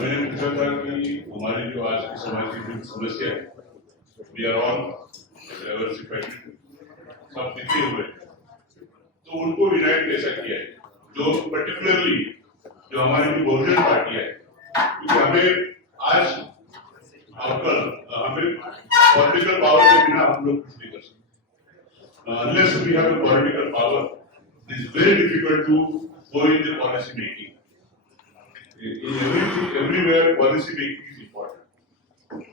मैंने पूछा था कि हमारी जो आज की समाज की जो समस्या है, वी आर ऑल डाइवर्सिफाइड, सब दिखे हुए, तो उनको यूनाइट कैसा किया है, जो पर्टिकुलरली जो हमारी जो बहुजन पार्टी है, क्योंकि हमें आज हमें पॉलिटिकल पावर के बिना हम लोग कुछ नहीं कर सकते। Unless we have the political power, it is very difficult to go in the policy making. Everywhere policy making is important.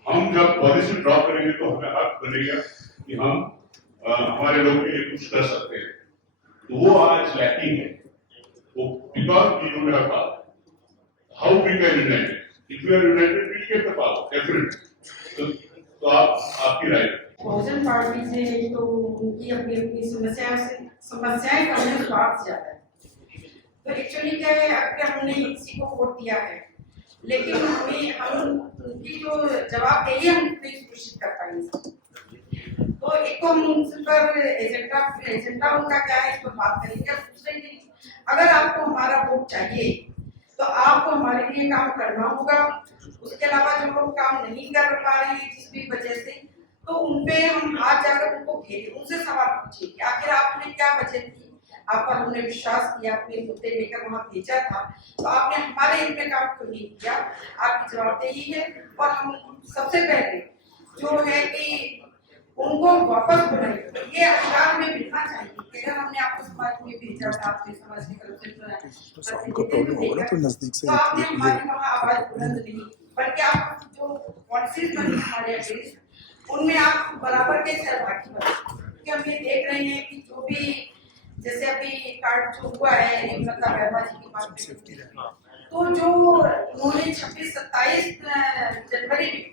हम जब पॉलिसी ड्रॉ करेंगे तो हमें हक बनेगा कि हम हमारे लोगों के लिए कुछ कर सकते हैं, तो वो आज लैकिंग है, वो because we don't have power. How we can unite? If we are united we get the power definitely. तो आपकी राय? बहुजन पार्टी से तो उनकी अपनी अपनी समस्याएं कम है, स्वार्थ ज्यादा है। तो एक्चुअली क्या है, अगर हमने किसी को वोट दिया है, लेकिन हम उनकी जो जवाबदेही हम नहीं सुनिश्चित कर पाएंगे। तो एक तो हम उनसे पर एजेंडा उनका क्या है, इस पर बात करेंगे। दूसरे की, अगर आपको हमारा वोट चाहिए तो आपको हमारे लिए काम करना होगा। उसके अलावा जो लोग काम नहीं कर पा रहे हैं जिस भी वजह से, तो उनपे हम आज जाकर उनको घेरे, उनसे सवाल पूछिए कि आखिर आपने क्या वजह थी, आप पर हमने विश्वास किया, अपने मुद्दे लेकर वहां भेजा था, तो आपने हमारे हित में काम क्यों नहीं किया? आपकी जवाबदेही है। और हम सबसे पहले जो है कि उनको वापस बुलाइए, ये अधिकार हमें मिलना चाहिए कि अगर हमने आपको समाज में भेजा था, आपने समाज की तरफ से तो आपने हमारी वहाँ आवाज बुलंद नहीं, बल्कि आप जो पॉलिसीज बनी हमारे अगेंस्ट, उनमें आप बराबर के सहभागी बने। क्योंकि हम ये देख रहे हैं कि जो भी, जैसे अभी कार्ड जो हुआ है मतलब वर्मा जी की बात में, तो जो उन्होंने 26-27 जनवरी में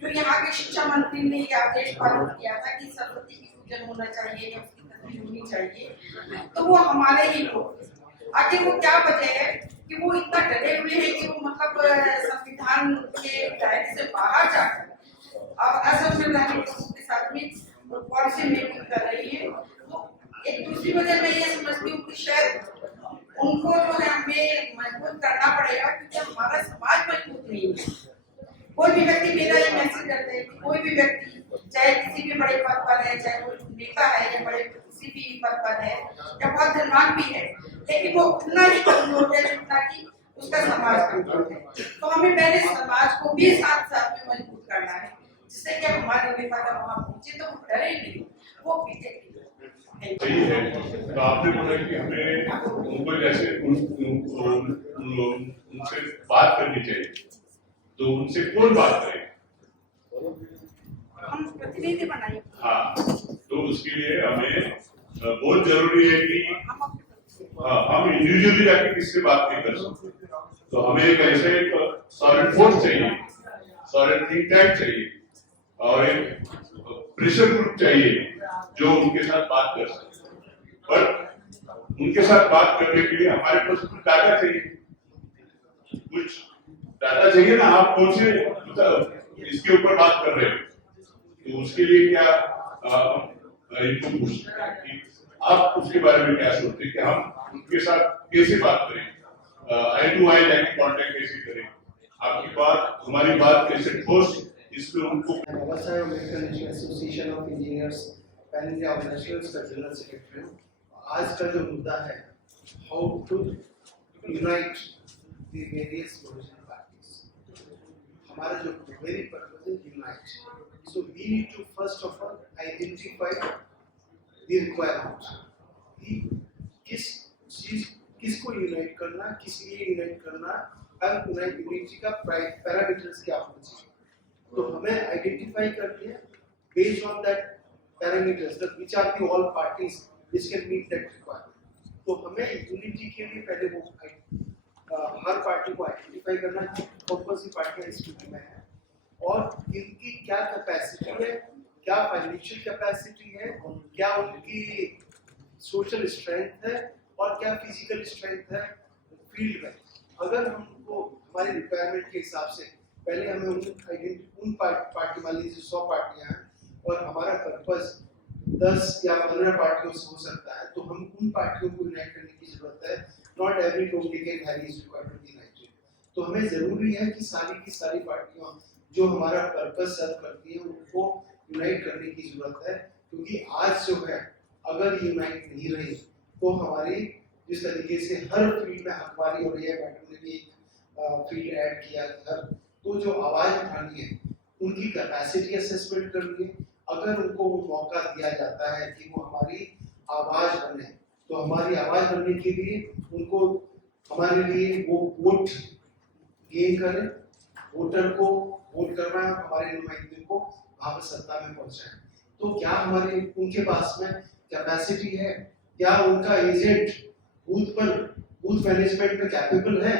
जो यहाँ के शिक्षा मंत्री ने ये आदेश पारित किया था कि सरस्वती की पूजन होना चाहिए या उसकी तस्वीर होनी चाहिए, तो वो हमारे ही लोग। आखिर वो क्या वजह है कि वो इतना डरे हुए हैं कि वो मतलब संविधान के दायरे से बाहर जाकर अब असंवैधानिक लोगों के साथ में पॉलिसी मेकिंग कर रही है। तो एक दूसरी वजह मैं ये समझती हूँ कि शायद उनको जो है हमें मजबूत करना पड़ेगा, क्योंकि हमारा समाज मजबूत नहीं है। कोई भी व्यक्ति, मेरा ये मैसेज करते हैं कि कोई भी व्यक्ति चाहे किसी भी बड़े पद पर है, चाहे वो नेता है या बड़े किसी भी पद पर है या बहुत धनवान भी है, लेकिन वो उतना ही कमजोर है जितना कि उसका समाज कमजोर है। तो हमें पहले समाज को भी साथ साथ में मजबूत करना है, जिससे कि हमारे नेता का वहां पहुंचे तो वो डरे नहीं, वो पीछे सही है। तो आपने बोला कि हमें उनको जैसे उनसे बात करनी चाहिए, तो उनसे कौन बात करे? हम प्रतिनिधि बनाए। हाँ, तो उसके लिए हमें बहुत जरूरी है कि हम इंडिविजुअली जाके किससे बात नहीं कर सकते। तो हमें एक ऐसे एक सॉलिड फोर्स चाहिए, सॉलिड थिंक टैंक चाहिए और एक प्रेशर ग्रुप चाहिए जो उनके साथ बात कर सकते। पर उनके साथ बात करने के लिए हमारे पास कुछ डाटा चाहिए, कुछ डाटा चाहिए ना। आप कौन से इसके ऊपर बात कर रहे हो, तो उसके लिए क्या इनको पूछते हैं कि आप उसके बारे में क्या सोचते हैं कि हम उनके साथ कैसे बात करें, आई टू आई लाइक कॉन्टेक्ट कैसे करें, आपकी बात हमारी बात कैसे ठोस इसमें उनको। Association of engineers pan India organisations का जनरल सेक्रेटरी हूँ। आज का जो मुद्दा है, how to unite the various political parties, हमारा जो वेरी पर्पस है unite. So we need to first of all identify the requirement कि किसको यूनाइट करना, किस लिए यूनाइट करना, और यूनिटी का पैरामीटर्स क्या होना चाहिए। तो हमें आइडेंटिफाई करनी है, based on that parameters that which are the all parties which can meet that requirement. तो हमें यूनिटी के लिए पहले वो हर पार्टी को आइडेंटिफाई करना है कौन सी पार्टियां स्थिति में है और इनकी क्या कैपेसिटी है, क्या फाइनेंशियल कैपेसिटी है, क्या उनकी सोशल स्ट्रेंथ है और क्या फिजिकल स्ट्रेंथ है फील्ड में। अगर हमको हमारे रिक्वायरमेंट के हिसाब से पहले हमें उन पार्टी वाली जो 100 पार्टियां हैं और हमारा पर्पस 10 या 15 पार्टियों से हो सकता है, तो हम उन पार्टियों को यूनाइट करने की जरूरत है। Not every Dominican have is required to be united. तो हमें जरूरी है कि सारी की सारी पार्टियां जो हमारा पर्पस सर्व करती है उनको यूनाइट करने की जरूरत है, क्योंकि आज जो है अगर यूनाइट नहीं रही तो हमारी जिस तरीके से हर फील्ड में हकवारी हो रही है, मैडम ने भी एक फील्ड ऐड किया हर, तो जो आवाज उठानी है उनकी कैपेसिटी असेसमेंट करनी है। अगर उनको वो मौका दिया जाता है कि वो हमारी आवाज बने, तो हमारी आवाज बनने के लिए उनको हमारे लिए वो वोट गेन करें, वोटर को वोट करना, हमारे नुमाइंदे को वहां पर सत्ता में पहुंचाएं। तो क्या हमारे उनके पास में कैपेसिटी है? क्या उनका एजेंट बूथ मैनेजमेंट में कैपेबल है?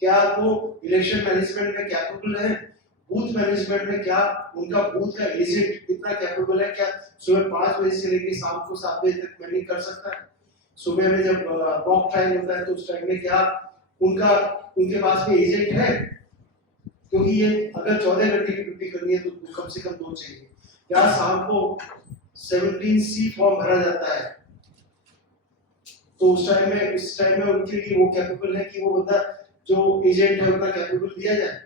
क्या वो इलेक्शन मैनेजमेंट में कैपेबल है? बूथ मैनेजमेंट में क्या उनका बूथ का एजेंट इतना कैपेबल है? क्या सुबह 5 बजे से लेकर शाम को 7 बजे तक मैनेज कर सकता है? सुबह में जब मॉक ट्रायल होता है तो उस टाइम में क्या उनके पास में एजेंट है? क्योंकि ये अगर 14 घंटे की ड्यूटी करनी है तो कम से कम 2 चाहिए। क्या शाम को 17C फॉर्म भरा जाता है तो उस टाइम में उनके लिए वो कैपेबल है कि वो बंदा जो एजेंट है उतना कैपेबल दिया जाए?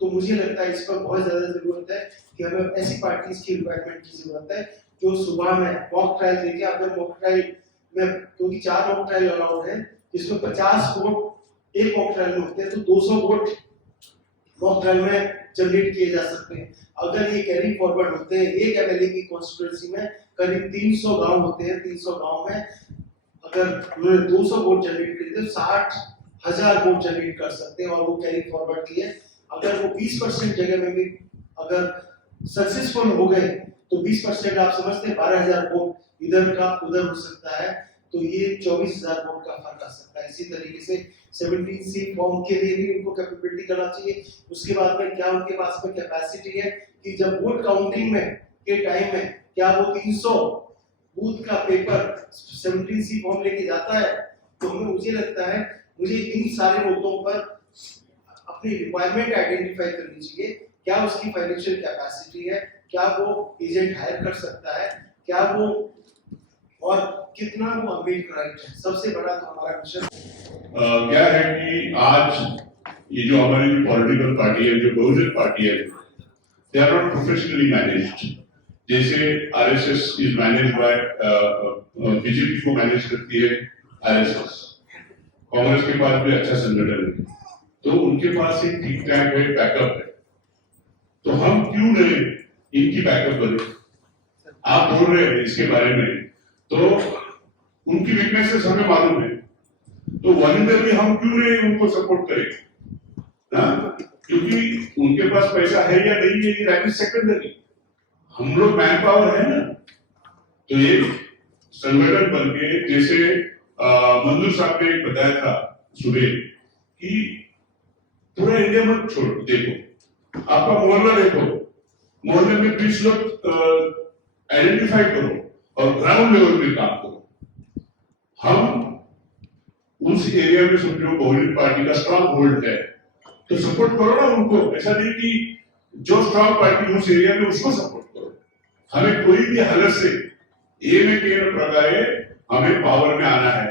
तो मुझे लगता है इस पर बहुत ज्यादा जरूरत है कि हमें ऐसी पार्टीज की रिक्वायरमेंट की जरूरत है जो सुबह में मॉक ट्रायल देके अपने मॉक ट्रायल में, क्योंकि 4 मॉक ट्रायल अलाउड है जिसमें 50 वोट एक मॉक ट्रायल में होते हैं, तो 200 वोट मॉक ट्रायल में जनरेट किए जा सकते हैं। अगर ये कैरी फॉरवर्ड होते हैं, एक एमएलए की कॉन्स्टिट्यूएंसी में करीब 300 गांव होते हैं, 300 गांव में अगर उन्होंने 200 वोट जनरेट किए तो 60,000 वोट जनरेट कर सकते हैं, और वो कैरी फॉरवर्ड किए। अगर वो 20% जगह में भी अगर सक्सेसफुल हो गए तो 20% आप समझते हैं 12,000 वोट इधर का उधर हो सकता है, तो ये 24,000 वोट का फर्क आ सकता है। इसी तरीके से 17C फॉर्म के लिए भी उनको कैपेबिलिटी करना चाहिए। उसके बाद में क्या उनके पास में कैपेसिटी है कि जब वोट काउंटिंग में के टाइम में क्या वो 300 बूथ का पेपर 17C फॉर्म लेके जाता है? तो हमें मुझे लगता है मुझे इन सारे मुद्दों पर अपनी रिक्वायरमेंट आइडेंटिफाई करनी चाहिए। क्या उसकी फाइनेंशियल कैपेसिटी है? क्या वो एजेंट हायर कर सकता है? क्या वो और कितना वो अमीर राइट है? सबसे बड़ा तो हमारा मिशन क्या है कि आज ये जो हमारी जो पॉलिटिकल पार्टी है, जो बहुजन पार्टी है, they are not professionally managed. जैसे RSS is managed by BJP को मैनेज करती है आरएसएस, कांग्रेस के पास भी अच्छा संगठन है, तो उनके पास एक ठीक ठाक है, बैकअप है। तो हम क्यों नहीं इनकी बैकअप बने? आप बोल रहे हैं इसके बारे में, तो उनकी वीकनेसेस हमें मालूम है, तो वॉलंटियरली हम क्यों नहीं उनको सपोर्ट करें? क्योंकि उनके पास पैसा है या नहीं है, दैट इज सेकेंडरी। हम लोग मैन पावर है ना, तो एक संगठन बन के, जैसे मंजूर साहब ने बताया था सुबह कि पूरा इंडिया मत छोड़, देखो आपका मोहल्ला देखो, मोहल्ले में 20 लोग आइडेंटिफाई करो और ग्राउंड लेवल पे काम करो। हम उस एरिया में समझो बहुजन पार्टी का स्ट्रांग होल्ड है, तो सपोर्ट करो ना उनको। ऐसा नहीं कि जो स्ट्रांग पार्टी उस एरिया में उसको सपोर्ट करो। हमें कोई भी हालत से ये में केवल प्रकारे हमें पावर में आना है,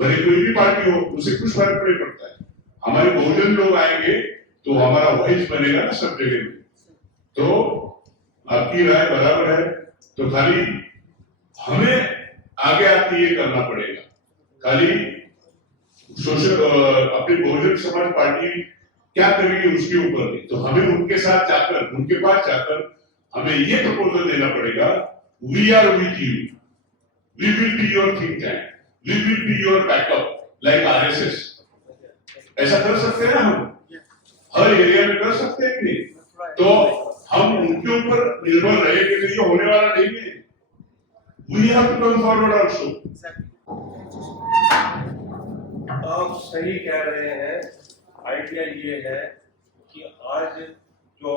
भले कोई भी पार्टी हो, उसे कुछ फर्क नहीं पड़ता है। हमारे बहुजन लोग आएंगे तो हमारा वॉइस बनेगा ना सब जगह में। तो आपकी राय बराबर है, तो खाली हमें आगे आके ये करना पड़ेगा। खाली सोशल अपनी बहुजन समाज पार्टी क्या करेगी उसके ऊपर नहीं, तो हमें उनके साथ जाकर, उनके पास जाकर हमें ये प्रपोजल देना पड़ेगा, we are with you, we will be your think tank, we will be your backup like RSS. ऐसा कर सकते हैं ना, हम हर एरिया में कर सकते हैं कि नहीं? तो हम उनके ऊपर निर्भर रहेंगे तो ये होने वाला नहीं है। We have to come forward also. आप सही कह रहे हैं। आइडिया ये है कि आज जो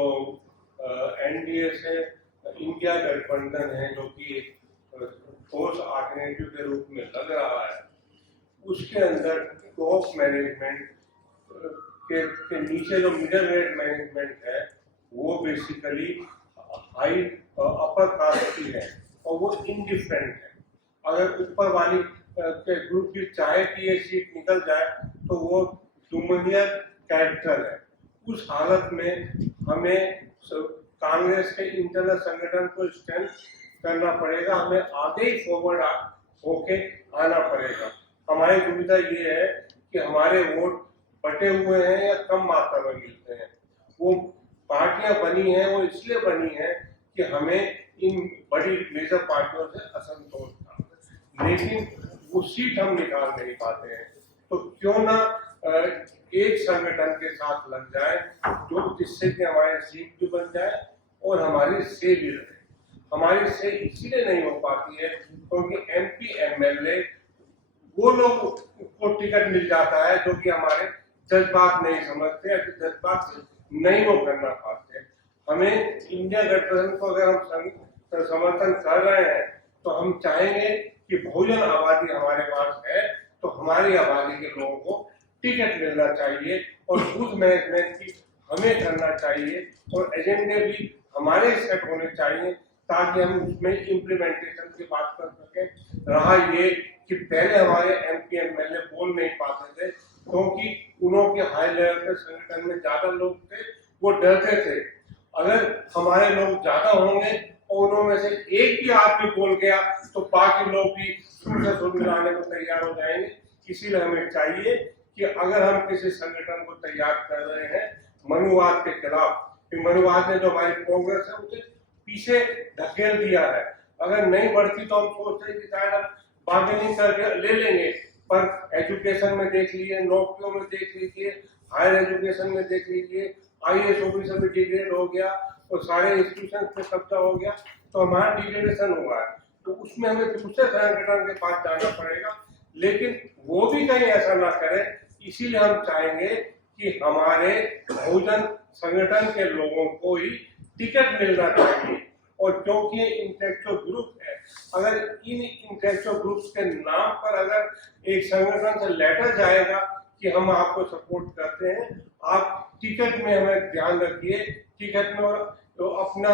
एनडीए से इंडिया गठबंधन है, जो कि ठोस आल्टरनेटिव के रूप में लग रहा है, उसके अंदर टॉप मैनेजमेंट के नीचे जो मिडिल ग्रेड मैनेजमेंट है वो बेसिकली हाई अपर कास्ट की है और वो इनडिफरेंट है। अगर ऊपर वाली के ग्रुप की चाहे कि ये सीट निकल जाए तो वो ह्यूमनियर कैरेक्टर है। उस हालत में हमें कांग्रेस के इंटरनल संगठन को स्ट्रेंथ करना पड़ेगा, हमें आगे ही फॉरवर्ड होके आना पड़ेगा। हमारी दुविधा ये है कि हमारे वोट बटे हुए हैं या कम मात्रा में मिलते हैं। वो पार्टियां बनी हैं वो इसलिए बनी हैं कि हमें इन बड़ी मेजर पार्टियों से असंतोष था, लेकिन वो सीट हम निकाल नहीं पाते हैं। तो क्यों ना एक संगठन के साथ लग जाए जो जिससे कि हमारी सीट भी बन जाए और हमारी से भी रहे। हमारी से इसीलिए नहीं हो पाती है क्योंकि MP MLA वो लोग को टिकट मिल जाता है जो कि हमारे जज्बात नहीं समझते या जज्बात से नहीं वो करना पाते। हमें इंडिया गठबंधन को अगर हम समर्थन कर रहे हैं तो हम चाहेंगे कि बहुजन आबादी हमारे पास है तो हमारी आबादी के लोगों को टिकट मिलना चाहिए और बूथ मैनेजमेंट की हमें करना चाहिए और एजेंडे भी हमारे सेट होने चाहिए ताकि हम उसमें इम्प्लीमेंटेशन की बात कर सकें। रहा ये कि पहले हमारे MP MLA बोल नहीं पाते थे क्योंकि उन्होंने हाई लेवल के संगठन में ज्यादा लोग थे, वो डरते थे अगर हमारे लोग ज्यादा होंगे और उन्होंने से एक भी आदमी बोल गया तो बाकी लोग भी सुर से सुर मिलाने को तैयार हो जाएंगे। इसीलिए हमें चाहिए कि अगर हम किसी संगठन को तैयार कर रहे हैं मनुवाद के खिलाफ, मनुवाद ने जो हमारी प्रोग्रेस है उसे पीछे धकेल दिया है। अगर नहीं बढ़ती तो हम सोचते हैं कि शायद हम बार्गेनिंग करके ले लेंगे, पर एजुकेशन में देख लीजिए, नौकरियों में देख लीजिए, हायर एजुकेशन में देख लीजिए, IAS ऑफिसर में डिग्रेड हो गया और सारे इंस्टीट्यूशन पे कब्जा हो गया तो हमारा डिग्रेडेशन हुआ है। तो उसमें हमें दूसरे संगठन के पास जाना पड़ेगा, लेकिन वो भी कहीं ऐसा ना करे। इसीलिए हम चाहेंगे कि हमारे बहुजन संगठन के लोगों को ही टिकट मिलना चाहिए और क्योंकि ये इंटेलेक्चुअल ग्रुप है, अगर इन इंटेलेक्चुअल ग्रुप्स के नाम पर अगर एक संगठन से लेटर जाएगा कि हम आपको सपोर्ट करते हैं, आप टिकट में हमें ध्यान रखिए, टिकट में तो अपना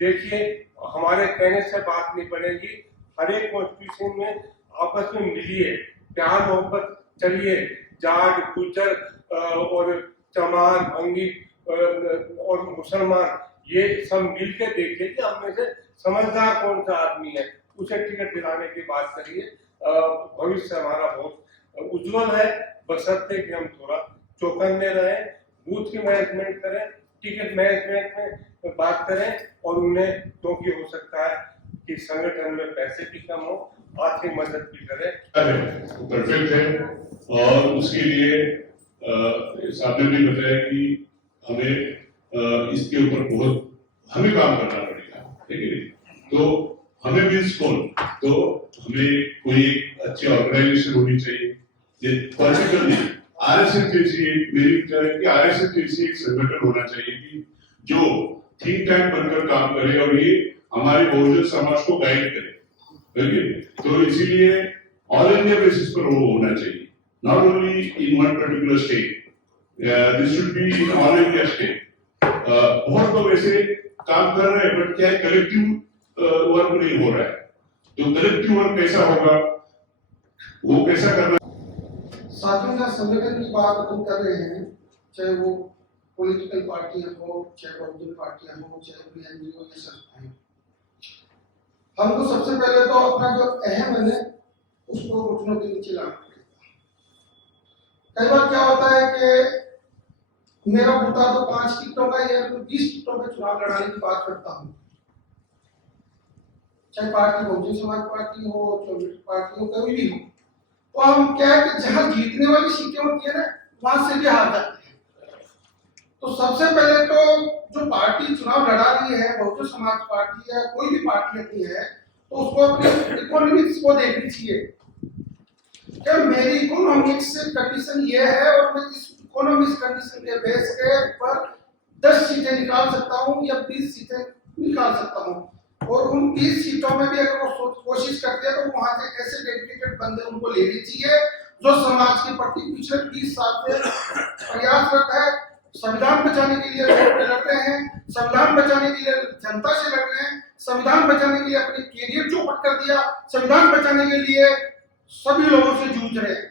देखिए, हमारे कहने से बात नहीं बनेगी। हर एक कॉन्स्टिट्यूशन में आपस में मिलिए, प्यार मोहब्बत चलिए, जाट गुज्जर और चमार भंगी और मुसलमान ये सब मिलकर देखिए कि हम में से समझदार कौन सा आदमी है, उसे टिकट दिलाने की बात करिए। भविष्य हमारा बहुत उज्जवल है, बशर्ते कि हम थोड़ा चौकन्ने रहें, बूथ की मैनेजमेंट करें, टिकट मैनेजमेंट में बात करें और उन्हें, क्योंकि हो सकता है कि संगठन में पैसे भी कम हो, आर्थिक मदद भी करें। परफेक्ट है और उसके लिए साहब ने भी बताया कि हमें इसके ऊपर बहुत हमें काम करना पड़ेगा, ठीक है। तो हमें मीन्स कौन, तो हमें कोई अच्छी ऑर्गेनाइजेशन होनी चाहिए, पर्टिकुलरली RSS जैसी मेरी विचार है कि RSS जैसी एक संगठन होना चाहिए कि जो थिंक टैंक बनकर काम करे और ये हमारे बहुजन समाज को गाइड करे, ठीक है। तो इसीलिए ऑल इंडिया बेसिस पर वो होना चाहिए, not only in one particular state, this should be in all India state. बहुत लोग ऐसे काम कर रहे हैं बट क्या कलेक्टिव वर्क नहीं हो रहा है, तो कलेक्टिव वर्क कैसा होगा, वो कैसा करना। साथियों का संगठन की बात हम कर रहे हैं, चाहे वो पॉलिटिकल पार्टियां हो, चाहे बहुजन पार्टियां हो, चाहे कोई NGO या संस्थाएं। हमको सबसे पहले तो अपना जो अहम है उसको घुटनों के नीचे लाना पड़ेगा। कई बार क्या होता है कि मेरा मुद्दा तो 5 टिकटों का या 20 टिकटों पे चुनाव लड़ाने की बात करता हूँ, चाहे पार्टी बहुजन समाज पार्टी हो, चाहे पार्टी हो, कभी भी हो, तो हम क्या है कि जहां जीतने वाली सीटें होती है ना वहां से भी हार जाते हैं। तो सबसे पहले तो जो पार्टी चुनाव लड़ा रही है, बहुजन समाज पार्टी या कोई भी पार्टी अपनी है, तो उसको अपनी इकोनॉमिक्स को देखनी चाहिए कि मेरी इकोनॉमिक्स कंडीशन ये है और मैं इस इकोनॉमिक्स कंडीशन के बेस के पर 10 सीटें निकाल सकता हूँ या 20 सीटें निकाल सकता हूँ, और उन 20 सीटों में भी अगर वो कोशिश करते हैं तो वहां से ऐसे डेडिकेटेड बंदे उनको लेने चाहिए जो समाज के प्रति पिछले 20 साल से प्रयासरत है, संविधान बचाने के लिए लड़ते हैं, संविधान बचाने के लिए जनता से लड़ रहे हैं, संविधान बचाने के लिए अपने कैरियर चौपट कर दिया, संविधान बचाने के लिए सभी लोगों से जूझ रहे हैं।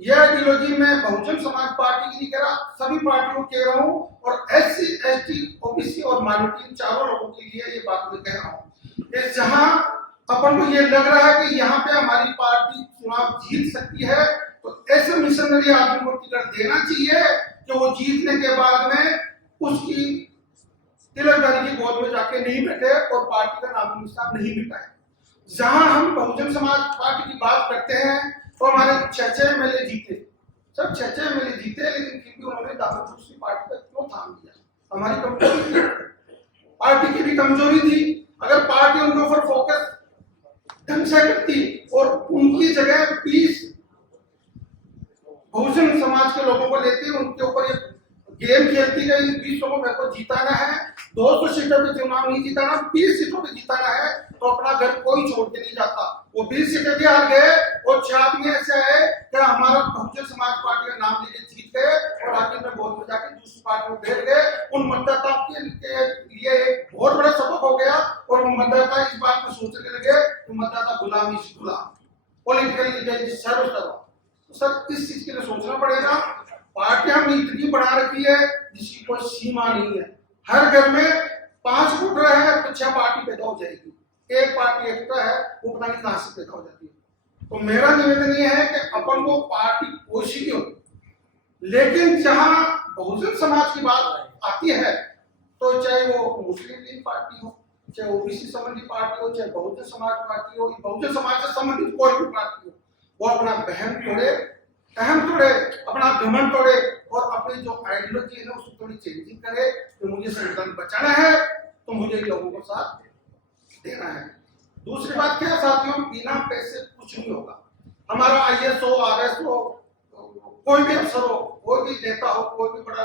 यह आइडियोलॉजी मैं बहुजन समाज पार्टी की नहीं कह रहा, सभी पार्टियों को कह रहा हूँ, और SC, ST, OBC और माइनॉरिटी चारों लोगों के लिए ये बात मैं कह रहा हूँ कि जहां अपन को ये लग रहा है कि यहाँ पे हमारी पार्टी चुनाव जीत सकती है, तो ऐसे मिशनरी आदमी को टिकट देना चाहिए कि वो जीतने के बाद में उसकी तिलकदारी की गोद में जाके नहीं बैठे और पार्टी का नाम निशान नहीं मिटाए। जहां हम बहुजन समाज पार्टी की बात करते हैं तो हमारे 6 MLA जीते, सब 6 MLA जीते, लेकिन फिर भी उन्होंने दूसरी पार्टी का क्यों थाम दिया? हमारी कमजोरी थी, पार्टी की भी कमजोरी थी। अगर पार्टी उनके ऊपर फोकस ढंग से करती और उनकी जगह 20 बहुजन समाज के लोगों को लेती, उनके ऊपर ये गेम खेलती गई, 20 लोगों में को जिताना है, 200 सीटों पे चुनाव नहीं जिताना, 20 सीटों पे जिताना है, तो अपना घर कोई छोड़ के नहीं जाता। वो 20 सीटें भी हार गए और 6 आदमी ऐसे है कि हमारा बहुजन समाज पार्टी का नाम लेके जीत गए और आखिर में वोट में जाके दूसरी पार्टी में बैठ गए। उन मतदाताओं के लिए एक बहुत बड़ा सबक हो गया और वो मतदाता इस बात को सोचने लगे कि मतदाता गुलामी से गुलाम, पॉलिटिकल सर्व। सर इस चीज के लिए सोचना पड़ेगा। पार्टी हमने इतनी बढ़ा रखी है जिसकी कोई सीमा नहीं है। हर घर में 5 वोटर है तो 6 पार्टी पैदा हो जाएगी, एक पार्टी एक्स्ट्रा है वो पता नहीं कहां से पैदा हो जाती है। तो मेरा निवेदन ये है कि अपन को पार्टी कोई भी हो, लेकिन जहां बहुजन समाज की बात आती है तो चाहे वो मुस्लिम लीग पार्टी हो, चाहे OBC संबंधी पार्टी हो, चाहे बहुजन समाज पार्टी हो, बहुजन समाज से संबंधित कोई भी पार्टी हो, वो अपना बहम तोड़े, अहम तोड़े, अपना घमंड तोड़े और अपनी जो आइडियोलॉजी है ना उसको थोड़ी चेंजिंग करे। तो मुझे संविधान बचाना है तो मुझे लोगों को साथ देना है। दूसरी बात क्या साथियों, बिना पैसे कुछ नहीं होगा। हमारा IAS हो, RS हो, कोई भी अफसर हो, कोई भी नेता हो, कोई भी बड़ा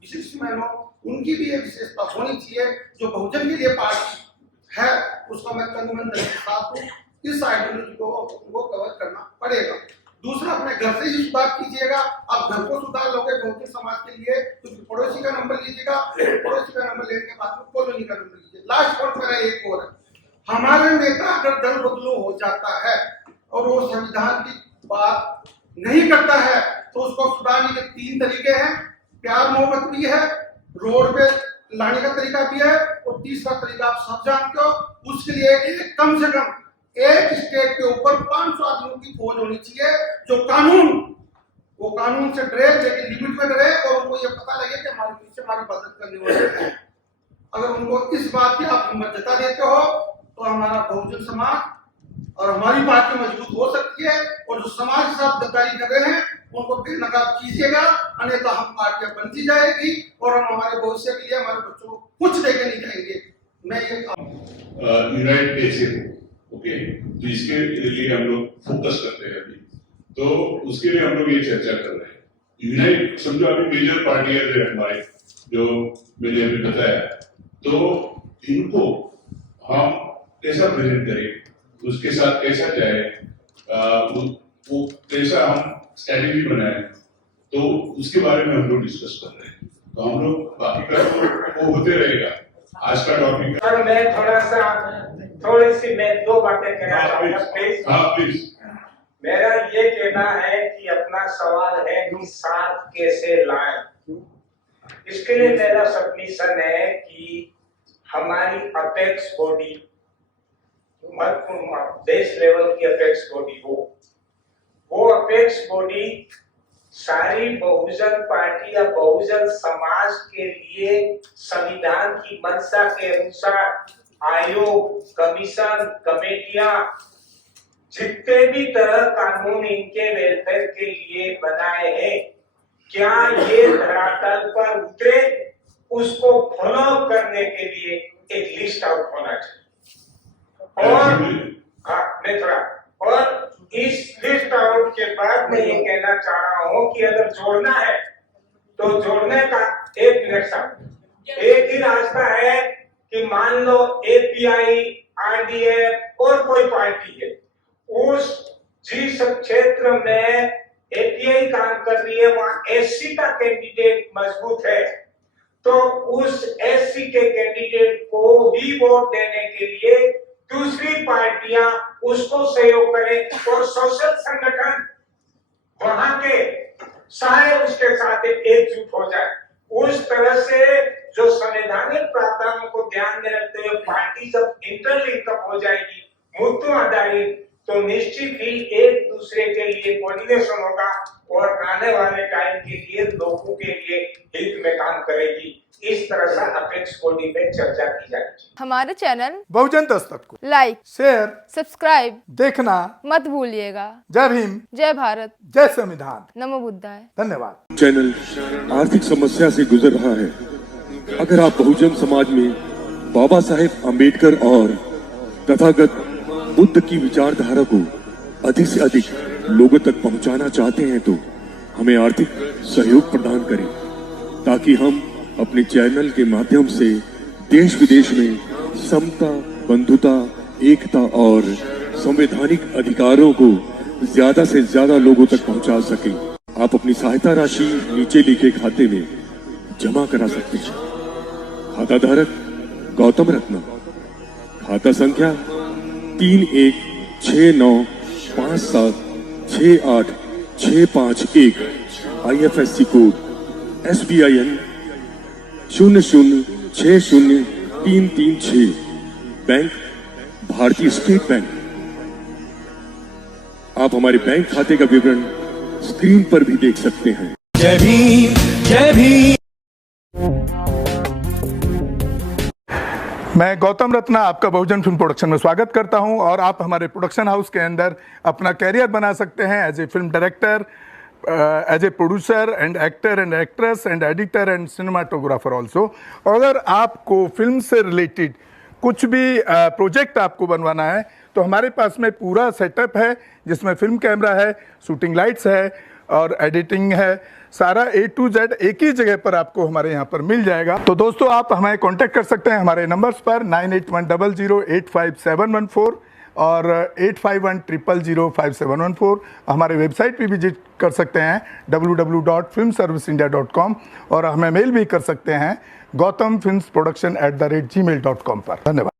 बिजनेसमैन हो, उनकी भी एक विशेषता होनी चाहिए जो बहुजन के लिए पार्टी है उसका मैं तन के साथ हूँ। इस आइडियोलॉजी को कवर करना पड़ेगा। दूसरा, अपने घर से ही सुधार कीजिएगा। आप घर को सुधार लोगे बहुजन समाज के लिए तो पड़ोसी का नंबर लीजिएगा, पड़ोसी का नंबर लेने के बाद में कॉलोनी का नंबर लीजिए। लास्ट पॉइंट मेरा एक और है, हमारे नेता अगर दल बदलू हो जाता है और वो संविधान की बात नहीं करता है तो उसको सुधारने के 3 तरीके हैं। प्यार मोहब्बत भी है, रोड पे लाने का तरीका भी है, और तीसरा तरीका आप सब जानते हो, उसके लिए कम से कम एक स्टेट के ऊपर 500 आदमियों की फौज होनी चाहिए जो कानून से डरे, लेकिन लिमिट में डरे और उनको ये पता लगे कि हमारे पीछे हमारी मदद करने वाले हैं। अगर उनको इस बात की आप हिम्मत जता देते हो तो हमारा बहुजन समाज और हमारी पार्टी मजबूत हो सकती है। और जो समाज के साथ गद्दारी कर रहे हैं उनको बेनकाब कीजिएगा, अन्यथा हम पार्टियां बनती जाएगी और हम हमारे भविष्य के लिए हमारे बच्चों को कुछ देके नहीं जाएंगे। मैं ये यूनाइट कैसे हो, ओके, तो इसके लिए हम लोग फोकस करते हैं अभी। तो उसके लिए हम लोग ये चर्चा कर रहे हैं। यूनाइट समझो अभी मेजर पार्टियां है हमारे, जो मैंने अभी बताया, तो इनको हम कैसा प्रेजेंट करें, उसके साथ कैसा जाए, वो कैसा हम स्ट्रेटेजी बनाए, तो उसके बारे में हम लोग डिस्कस कर रहे हैं। तो हम लोग बाकी का वो होते रहेगा। आज का टॉपिक सर मैं थोड़ी सी मैं 2 बातें कहना चाहूंगा प्लीज। हाँ प्लीज। मेरा ये कहना है कि अपना सवाल है कि साथ कैसे लाएं। इसके लिए मेरा सबमिशन है कि हमारी अपेक्स बॉडी, देश लेवल की अपेक्स बॉडी हो, वो अपेक्स बॉडी सारी बहुजन पार्टी या बहुजन समाज के लिए संविधान की मंशा के अनुसार आयोग, कमीशन, कमेटियां, जितने भी तरह कानून इनके वेलफेयर के लिए बनाए हैं, क्या ये धरातल पर उतरे, उसको फॉलो करने के लिए एक लिस्ट आउट होना चाहिए। और इस लिस्ट आउट के बाद मैं ये कहना चाह रहा हूं कि अगर जोड़ना है तो जोड़ने का एक ही रास्ता है कि मान लो API, RDF और कोई पार्टी है, उस जिस क्षेत्र में API काम कर रही है वहां SC का कैंडिडेट मजबूत है, तो उस SC के कैंडिडेट को ही वोट देने के लिए दूसरी पार्टियां उसको सहयोग करें और सोशल संगठन वहां के सारे उसके साथ एकजुट हो जाए। उस तरह से जो संवैधानिक प्रावधानों को ध्यान में रखते हुए पार्टी जब इंटरलिंकअप हो जाएगी मुद्दों आधारित, तो निश्चित ही एक दूसरे के लिए कोऑर्डिनेशन होगा और आने वाले टाइम के लिए लोगों के लिए हित में काम करेगी। इस तरह से अपेक्स बॉडी में चर्चा की जाएगी। हमारे चैनल बहुजन दस्तक को लाइक, शेयर, सब्सक्राइब देखना मत भूलिएगा। जय भीम, जय भारत, जय संविधान। नमो बुद्धाय। धन्यवाद। चैनल आर्थिक समस्या से गुजर रहा है। अगर आप बहुजन समाज में बाबा साहेब अम्बेडकर और तथागत बुद्ध की विचारधारा को अधिक से अधिक लोगों तक पहुंचाना चाहते हैं तो हमें आर्थिक सहयोग प्रदान करें, ताकि हम अपने चैनल के माध्यम से देश विदेश में समता, बंधुता, एकता और संवैधानिक अधिकारों को ज्यादा से ज्यादा लोगों तक पहुंचा सकें। आप अपनी सहायता राशि नीचे लिखे खाते में जमा करा सकते हैं। खाता धारक गौतम रत्न, खाता संख्या 316957686551, IFSC कोड SBIN 0060336, बैंक भारतीय स्टेट बैंक। आप हमारे बैंक खाते का विवरण स्क्रीन पर भी देख सकते हैं। जय भीम, जय भीम। मैं गौतम रत्ना आपका बहुजन फिल्म प्रोडक्शन में स्वागत करता हूं और आप हमारे प्रोडक्शन हाउस के अंदर अपना कैरियर बना सकते हैं as a film director, as a producer and actor and actress and editor and cinematographer also. अगर आपको फिल्म से रिलेटेड कुछ भी प्रोजेक्ट आपको बनवाना है तो हमारे पास में पूरा सेटअप है, जिसमें फिल्म कैमरा है, शूटिंग लाइट्स है और एडिटिंग है। सारा A to Z एक ही जगह पर आपको हमारे यहाँ पर मिल जाएगा। तो दोस्तों आप हमें कांटेक्ट कर सकते हैं हमारे नंबर्स पर 9810085714 और 8510005714। हमारे वेबसाइट पे विजिट कर सकते हैं www.filmserviceindia.com और हमें मेल भी कर सकते हैं gautamfilmsproduction@gmail.com पर। धन्यवाद।